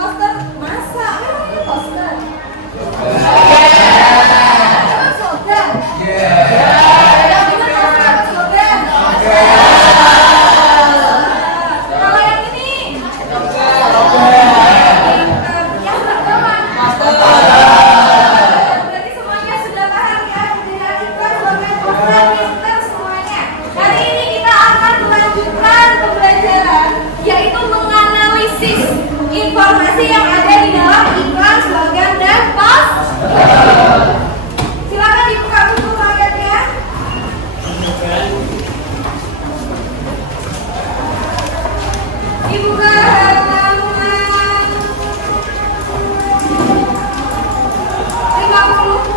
Poster Silakan dibuka buku pajaknya. Dibuka halaman 50.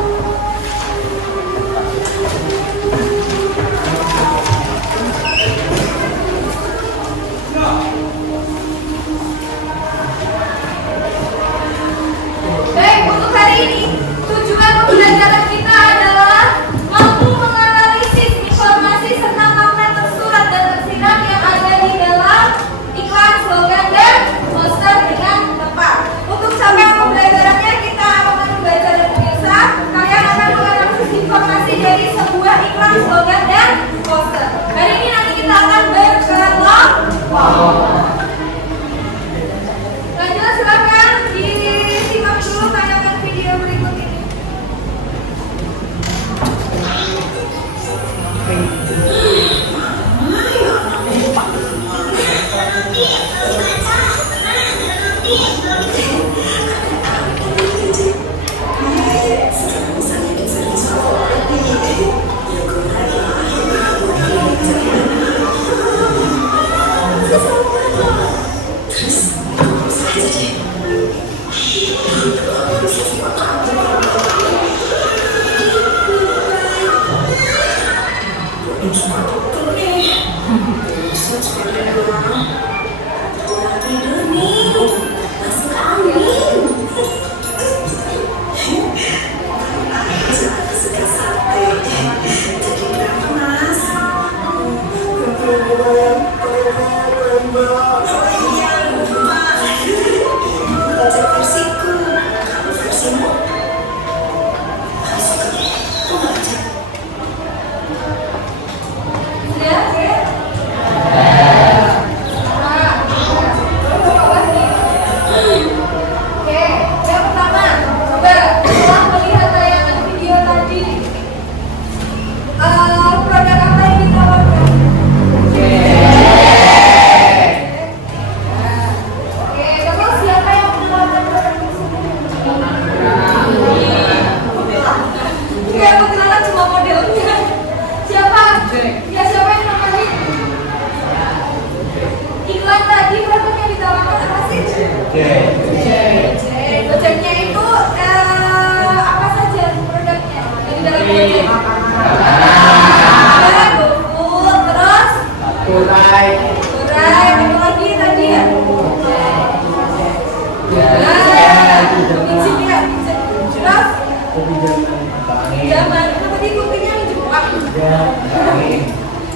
Baik, untuk hari ini tujuan pembelajaran kita adalah mampu menganalisis informasi serta makna tersurat dan tersirat yang ada di dalam iklan, slogan, dan poster dengan tepat. Untuk sampai pembelajarannya kita akan membaca dan pemirsa. Kalian akan menganalisis informasi dari sebuah iklan, slogan, dan poster. Hari ini nanti kita akan berkelompok. Lanjut, silakan disimak dulu tayangan video berikut ini.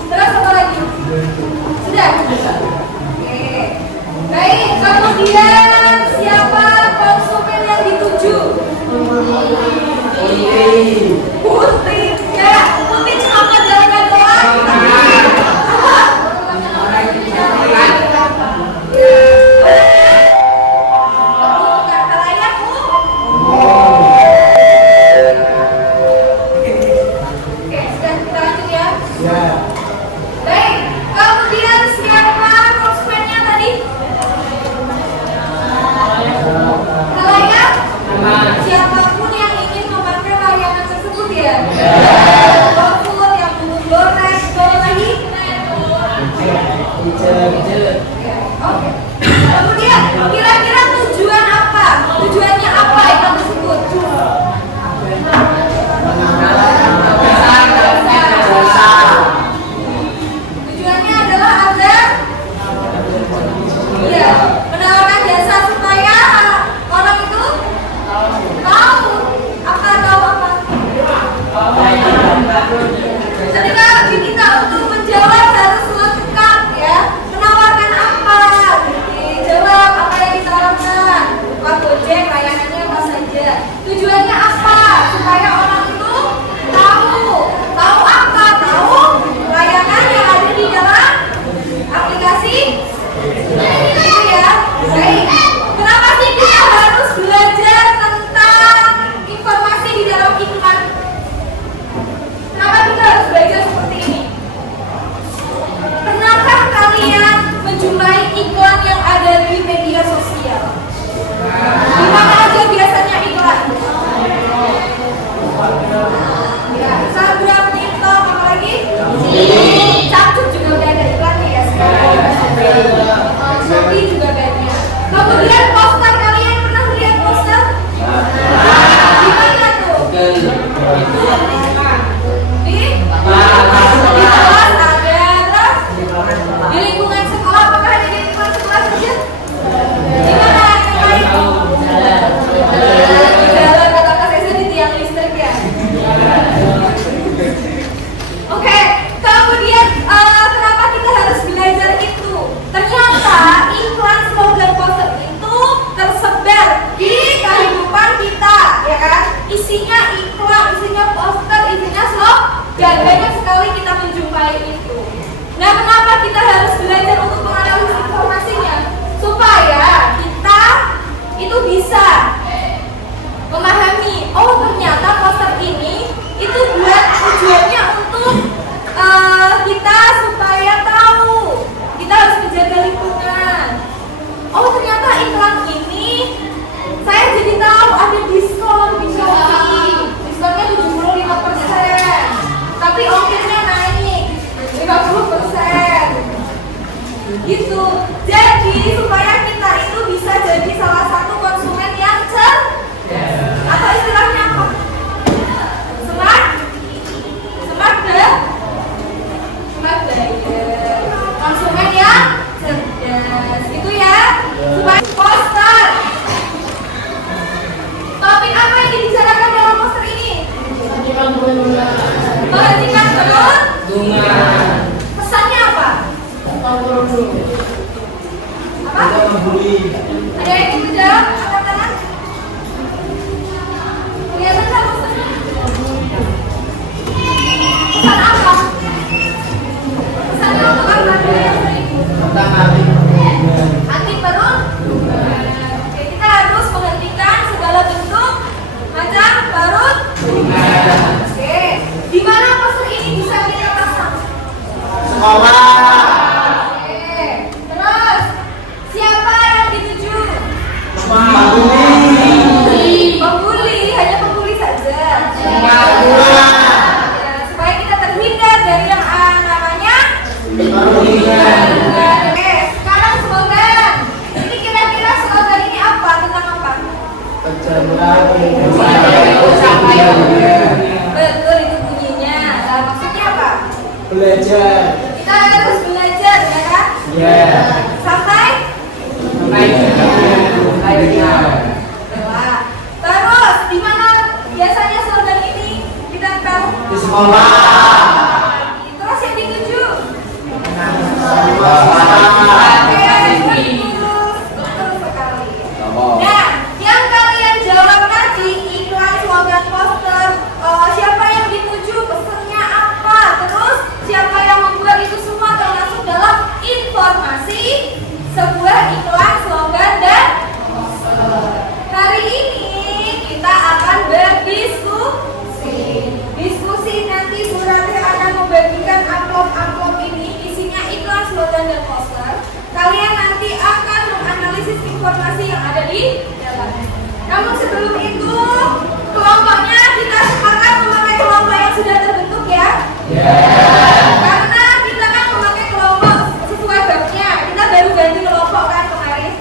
Terus apa lagi? Sudah? Oke. Baik, kemudian siapa konsumen yang dituju? Putri. Ya, Putri cuma jalan doang. Siapapun yang ingin memakai layanan tersebut ya. Food yang bumbu goreng, bawa lagi. Oke. Kemudian kira-kira tujuan apa? Tujuannya apa iklan tersebut? Tujuannya adalah agar ya, menawarkan jasa supaya orang itu tahu apa. Jadi kalau kita untuk menjawab harus lengkap ya. Menawarkan apa? Jawab apa yang ditawarkan. Bukan Gojek, layanannya apa saja. Tujuannya apa? Supaya orang itu tahu apa? Tahu layanan yang ada di dalam aplikasi. Itu ya. Baik. Kenapa sih kita harus belajar tentang informasi di dalam iklan? Kenapa kita harus belajar seperti ini? Pernahkah kalian menjumpai iklan yang ada di media sosial? Di mana aja biasanya iklan? hitungan. Oh ternyata iklan ini saya jadi tahu ada diskon di Shopee. Diskonnya 75%. Tapi ongkirnya naik 50%. Gitu. Jadi supaya kita itu bisa jadi salah satu konsumen yang atau istilahnya apa? Smart buyer. Konsumen yang cerdas. Itu ya. Supaya poster. Topik apa yang dibicarakan dalam poster ini? Menghentikan perundungan. Pesannya apa? Apa? Ada yang ingin menjawab? Angkat tangan. Kelihatan nggak posternya? Pesan apa? Pesannya apa? Anti perundungan. Oke, kita harus menghentikan segala bentuk macam perundungan. Oke, di mana poster ini bisa kita pasang? Sekolah. Oke, terus siapa yang dituju? Pembuli, hanya pembuli saja. Ya, supaya kita terhindar dari yang namanya perundungan. Oke, sekarang slogan. Ini kira-kira slogan ini apa? Tentang apa? Betul itu bunyinya. Nah, maksudnya apa? Belajar. Kita harus belajar, ya kan? Sampai Nah, terus di mana biasanya slogan ini kita tahu? Di sekolah. Terus yang dituju? Betul sekali. Nah, yang kalian jawab tadi iklan slogan poster, siapa yang dituju, pesannya apa, terus siapa yang membuat itu semua termasuk dalam informasi sebuah iklan slogan dan poster. Hari ini kita akan berdiskusi. Diskusi nanti Bu Ratih akan membagikan amplop-amplop ini isinya iklan slogan dan poster. Kalian nanti akan menganalisis informasi yang ada di dalamnya. Namun sebelum itu, kelompoknya kita sepakat memakai kelompok yang sudah terbentuk ya. Karena kita kan memakai kelompok sesuai babnya. Kita baru ganti kelompok kan kemarin.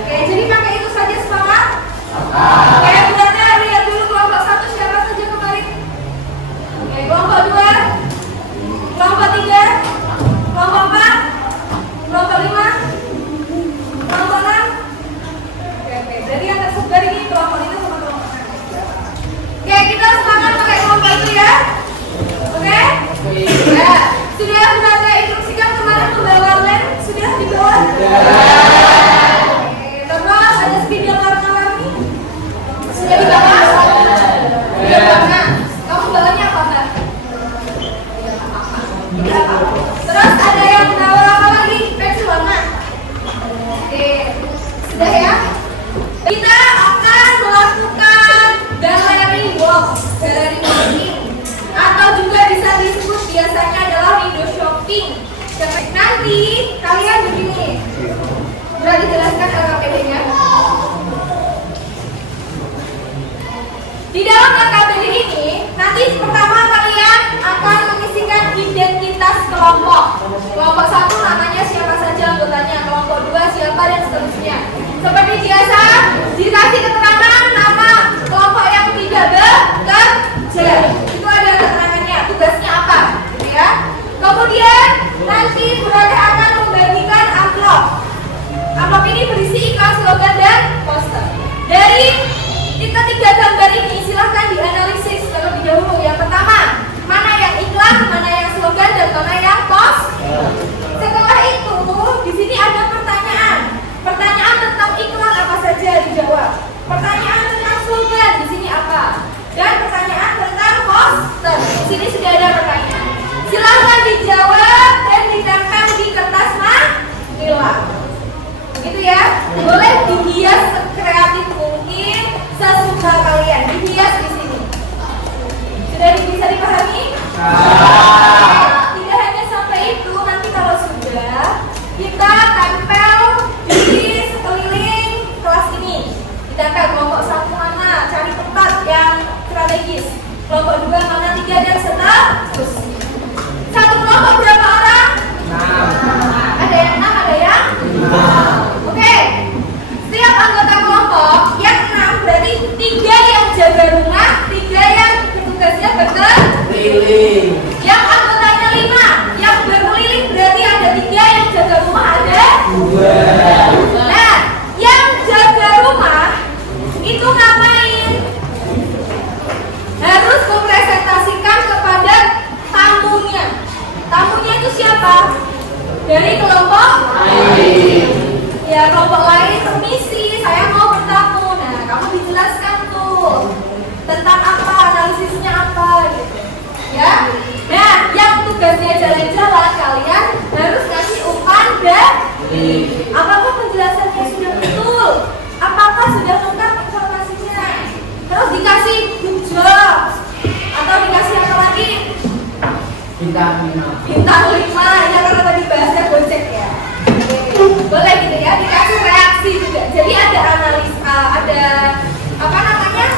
Oke, jadi pakai itu saja sepakat. Oke, berarti lihat dulu kelompok 1 siapa saja kemarin. Oke, kelompok 2, kelompok 3, kelompok 4, kelompok 5, kelompok 6. Oke, jadi yang tersebar ini kelompok itu sama kelompok 6. Oke, kita sepakat pakai kelompok itu ya. Oke? Ya, sudah berada instruksikan kemarin membawa lem, sudah dibawa? Oke, terus ada spidol warna-warni. Sudah dibawa? Sudah warna. Kamu bawanya apa, Mbak? Tidak apa-apa. Terus ada yang bawa apa lagi? Pensil warna. Oke, sudah ya? Kita akan melakukan gallery walk, gallery walking, atau juga bisa disebut biasanya adalah window shopping. Nanti kalian begini, sudah dijelaskan LKPD-nya. Di dalam LKPD ini, nanti pertama kalian akan mengisikan identitas kelompok. Kelompok 1 namanya siapa saja anggotanya, kelompok 2 siapa dan seterusnya. Seperti biasa, dikasih keterangan nama kelompok yang tidak bekerja. Itu ada keterangannya, tugasnya apa, gitu ya. Kemudian nanti berarti akan membagikan amplop. Amplop ini berisi iklan, slogan dan poster. Dari ketiga gambar ini silahkan dianalisis terlebih dahulu. Yang pertama, mana yang iklan, mana yang slogan, dan mana yang poster. Setelah itu, di sini ada pertanyaan. Pertanyaan tentang iklan apa saja dijawab. Kelompok 2 mana 3 dan seterusnya. Satu kelompok berapa orang? 6. Ada yang 6, ada yang 5. Oke. Setiap anggota kelompok yang 6 berarti 3 yang jaga rumah, 3 yang tugasnya berkeliling. Yang anggotanya 5 yang berkeliling berarti ada 3 yang jaga rumah, ada 2. Nah, yang jaga rumah itu ngapain? Harus mempresentasikan kepada tamunya. Tamunya itu siapa? Dari kelompok lain. Ya, kelompok lain permisi, saya mau bertamu. Nah, kamu dijelaskan tuh tentang apa, analisisnya apa gitu. Ya. Nah, yang tugasnya jalan-jalan kalian harus kasih umpan dan apakah penjelasannya sudah betul? Apakah sudah lengkap informasinya? Terus dikasih good job atau dikasih apa lagi? Bintang 5 ya, karena tadi bahasnya Gojek ya. Boleh gitu ya, dikasih reaksi juga. Jadi ada analis, ada apa namanya,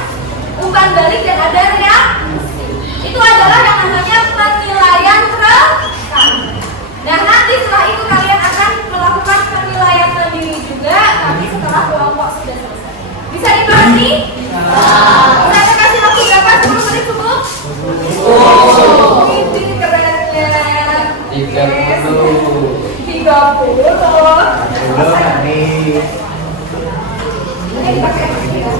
umpan balik dan ada reaksi. Itu adalah yang namanya penilaian rekam. Nah, nanti setelah itu kalian akan melakukan penilaian mandiri juga, tapi setelah kelompok sudah selesai. Bisa dipahami? Saya kasih waktu berapa? 10 menit cukup? Ini kerennya. 30. Ini dipakai ya.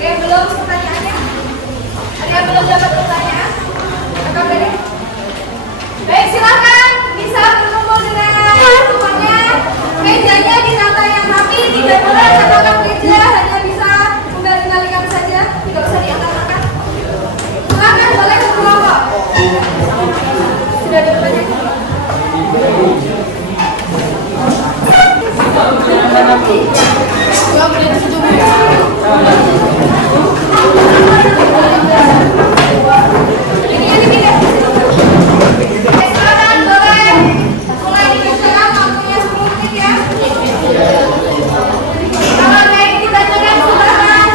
Oke, belum pertanyaannya? Ada yang belum dapat pertanyaan? Rekam tadi? Baik, silakan bisa berkumpul dengan temannya. Mejanya ditata yang rapi, tidak boleh angkat meja, hanya bisa kembali-kembalikan saja, tidak usah diangkat-angkat. Silakan, boleh ke kelompok. Sudah ada pertanyaan? Ini yang dipindah. Silakan, boleh mulai dikerjakan, waktunya 10 menit ya. Kalau ada yang ditanyakan silakan.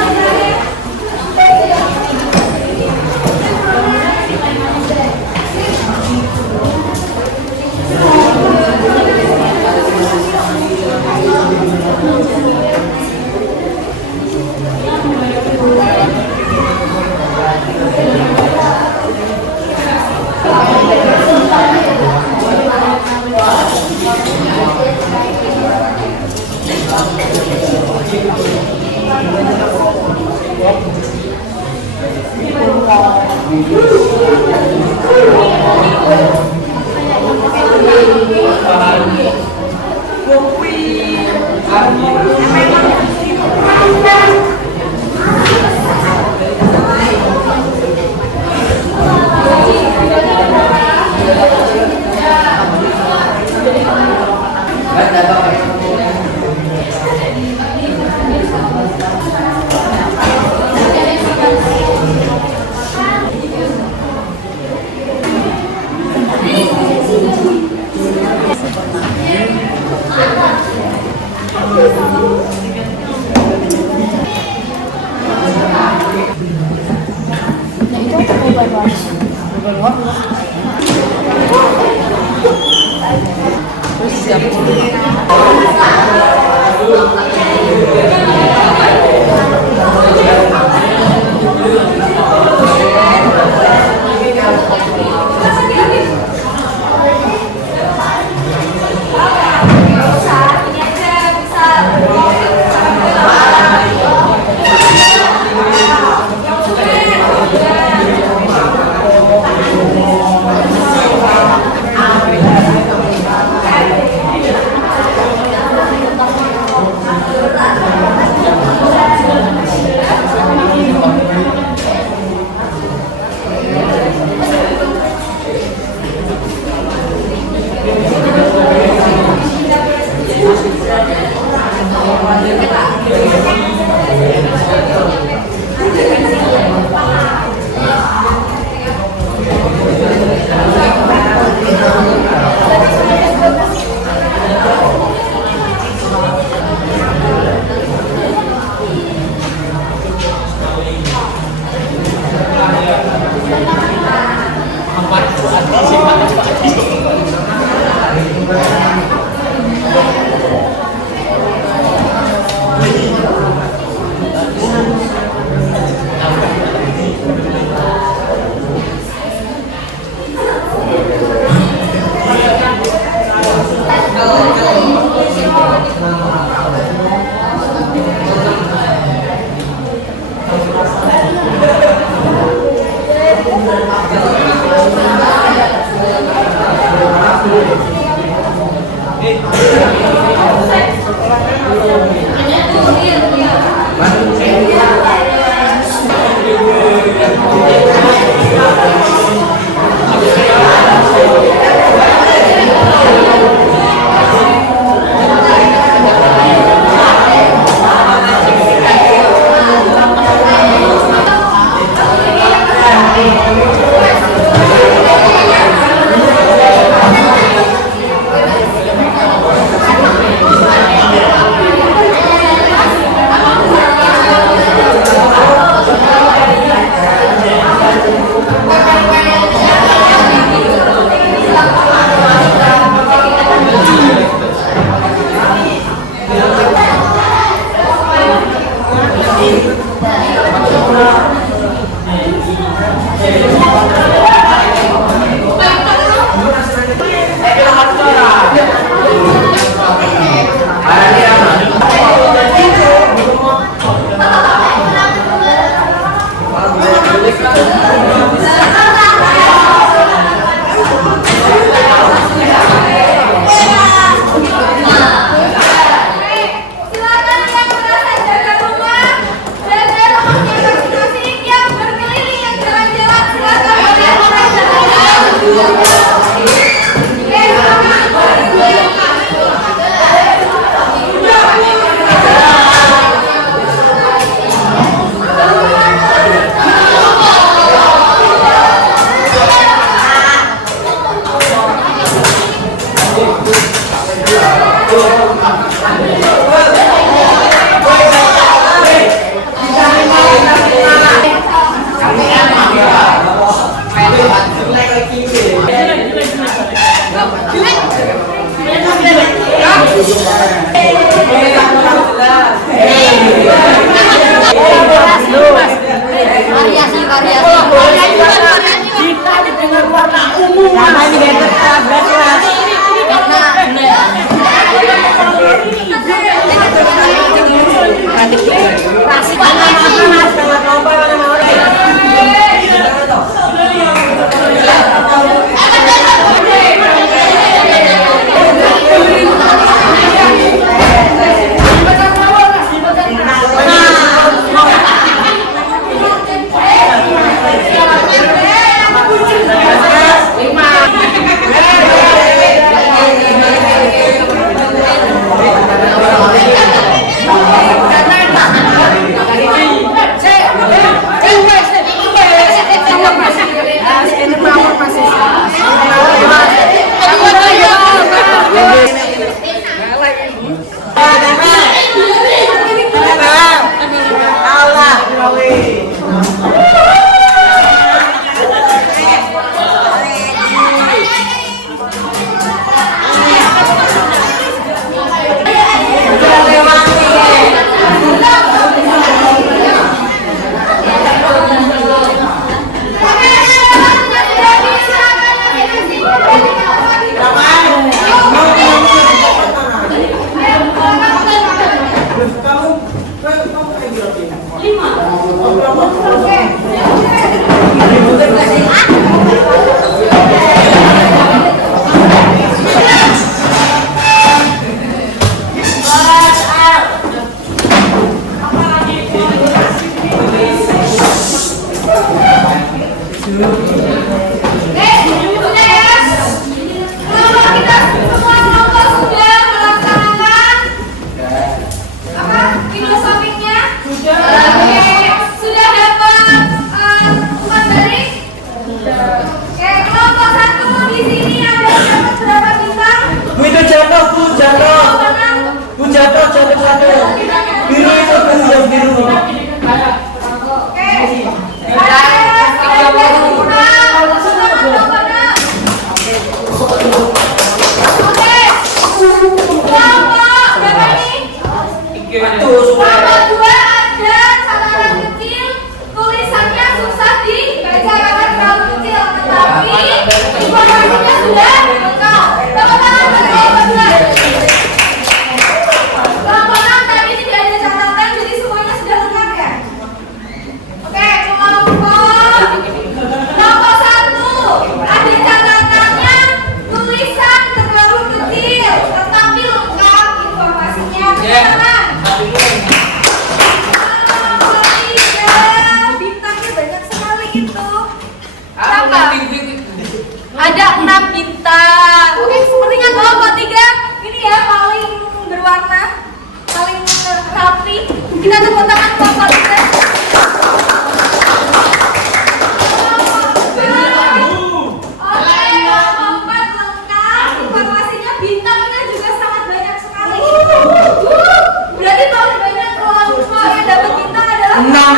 Terus siap. Silakan yang merasa jaga rumah, jaga rumahnya masing-masing, yang berkeliling, yang jalan-jalan, silakan kalian merasa jaga.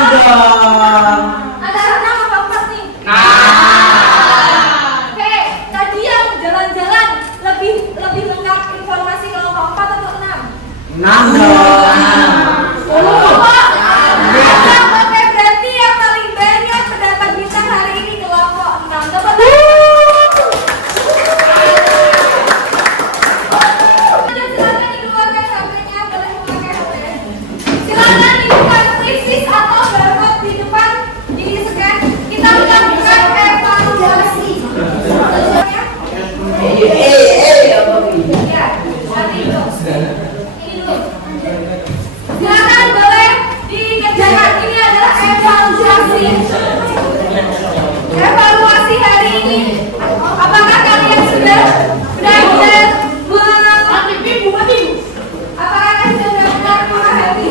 dong. Ada 6 apa 4 nih? Nah. Oke, tadi yang jalan-jalan lebih lengkap informasi kelompok 4 atau 6? 6 dong. Oke, berarti yang paling banyak mendapat bintang hari ini kelompok 6. Dapat silakan dikeluarkan HP-nya, boleh memakai HP. Silakan dibuka krisis atau barcode di depan di scan. Kita lakukan evaluasi. Ya, nanti itu. Ini dulu. Silakan boleh dikerjakan. Ini adalah evaluasi. Evaluasi hari ini. Apakah kalian sudah benar-benar apakah kalian sudah benar-benar memahami?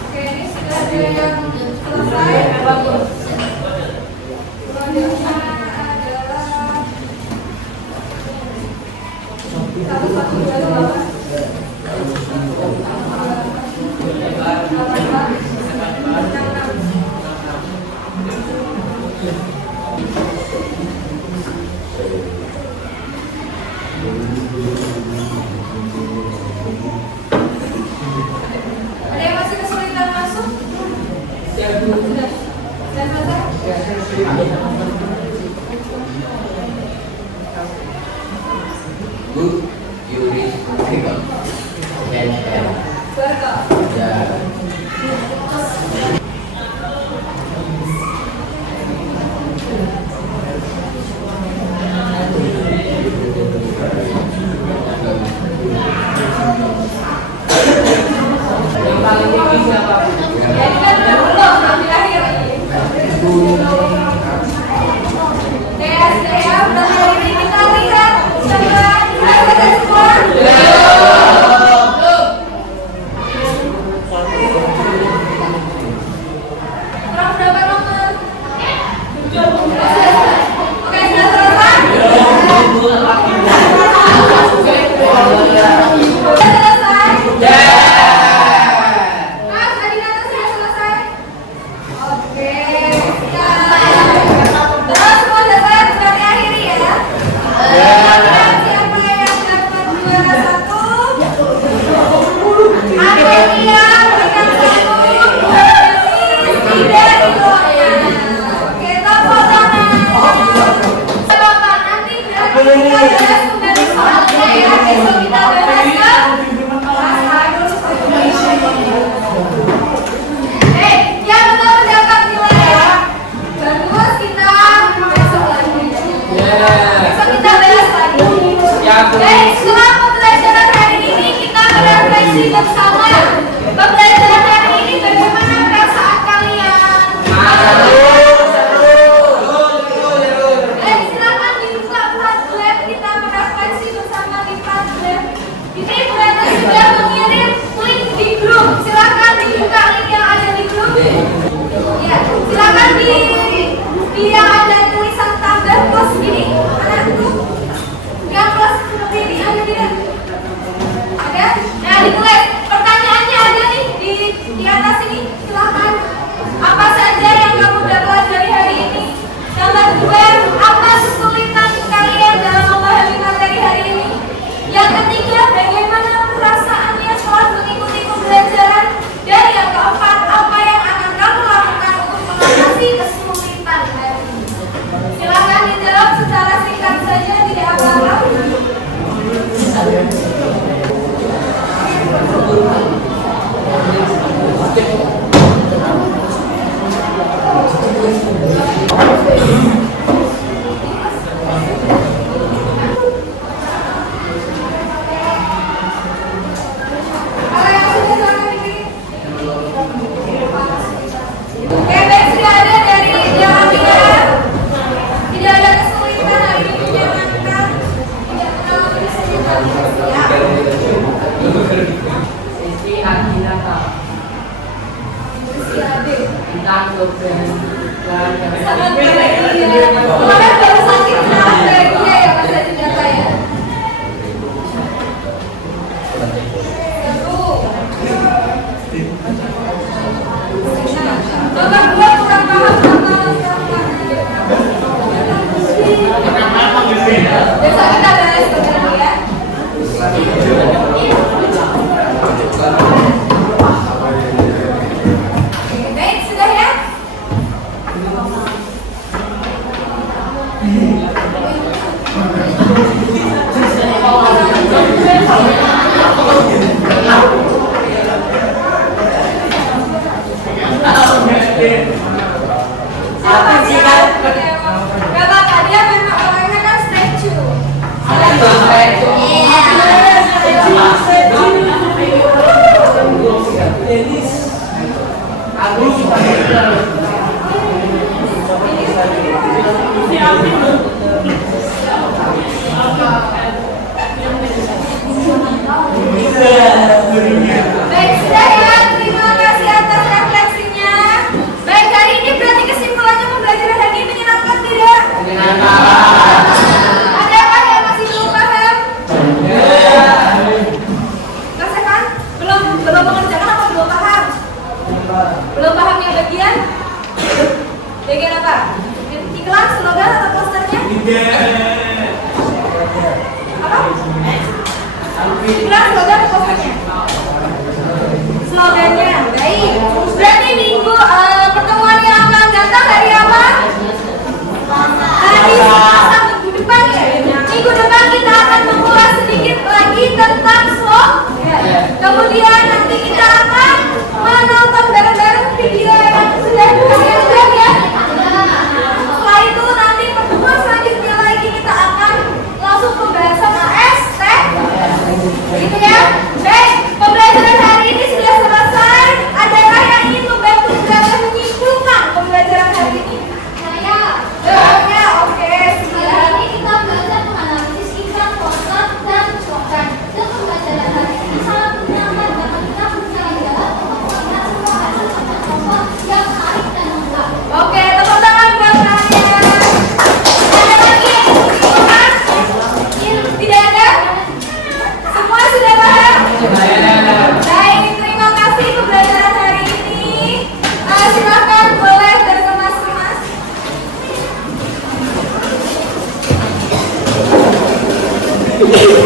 Oke, ini sudah ada yang selesai. Bagus. Selanjutnya adalah 11. Ada yang masih kesulitan masuk? Sudah. Sudah selesai? Good, you read critical. Berkah. Ya, kita belum ambil akhir ini. Tes ya, udah hari ini kita lihat coba kita semua. Kurang berapa nomor? Oke, sudah selesai? Sudah selesai? Mas, Adinata sudah selesai? Oke, terus semua selesai, sudah diakhiri ya? Dan siapa yang dapat juara 1? Amelia berikan 1, tidak digoyang. Oke, tepuk tangan. Bapak, nanti berarti kita bahas kembali soalnya ya. Besok kita bahas kan? Yang belum mendapat nilai ya. Bagus, kita besok lagi. Besok kita bahas lagi. Baik, setelah pembelajaran hari ini kita berefleksi bersama. Pembelajaran hari ini bagaimana perasaan kalian? Silakan dibuka pelan-pelan kita merefleksi. sangat bahagia. Kemarin baru sakit kenapa bahagia ya Mas Adi Data ya. Nomor 2 kurang paham sama besok kita bahas kembali ya. Baik, sudah ya? Apa sih kan? Gak apa-apa, dia memang orangnya kan statue. Baik, sudah ya. Terima kasih atas refleksinya. Baik, hari ini berarti kesimpulannya pembelajaran hari ini menyenangkan tidak? Adakah yang masih belum paham? Rasakan? Belum mengerjakan apa belum paham? Belum paham yang bagian? Bagian apa? Iklan, slogan atau posternya? Apa? Iklan, slogan, posternya? Slogannya, baik. Berarti minggu pertemuan yang akan datang hari apa? Hari Selasa minggu depan ya. Minggu depan kita akan mengulas sedikit lagi tentang slogan. Kemudian nanti kita akan menonton bareng-bareng video yang sudah kalian ya. Setelah itu nanti pertemuan selanjutnya lagi kita akan langsung pembahasan AST. Gitu ya. Baik, pembelajaran hari ini sudah selesai. Adakah yang ingin membantu saudara menyimpulkan pembelajaran hari ini? Saya. Oke. Hari ini kita belajar menganalisis iklan, poster, dan slogan. Dan pembelajaran hari ini sangat menyenangkan karena kita punya jalan untuk melihat semua hasil kelompok yang menarik dan lengkap. Oke, tepuk tangan buat kalian. Ada lagi yang ingin dibahas? Tidak ada? Semua sudah paham? Baik, terima kasih pembelajaran hari ini. Silakan boleh berkemas-kemas. Thank you.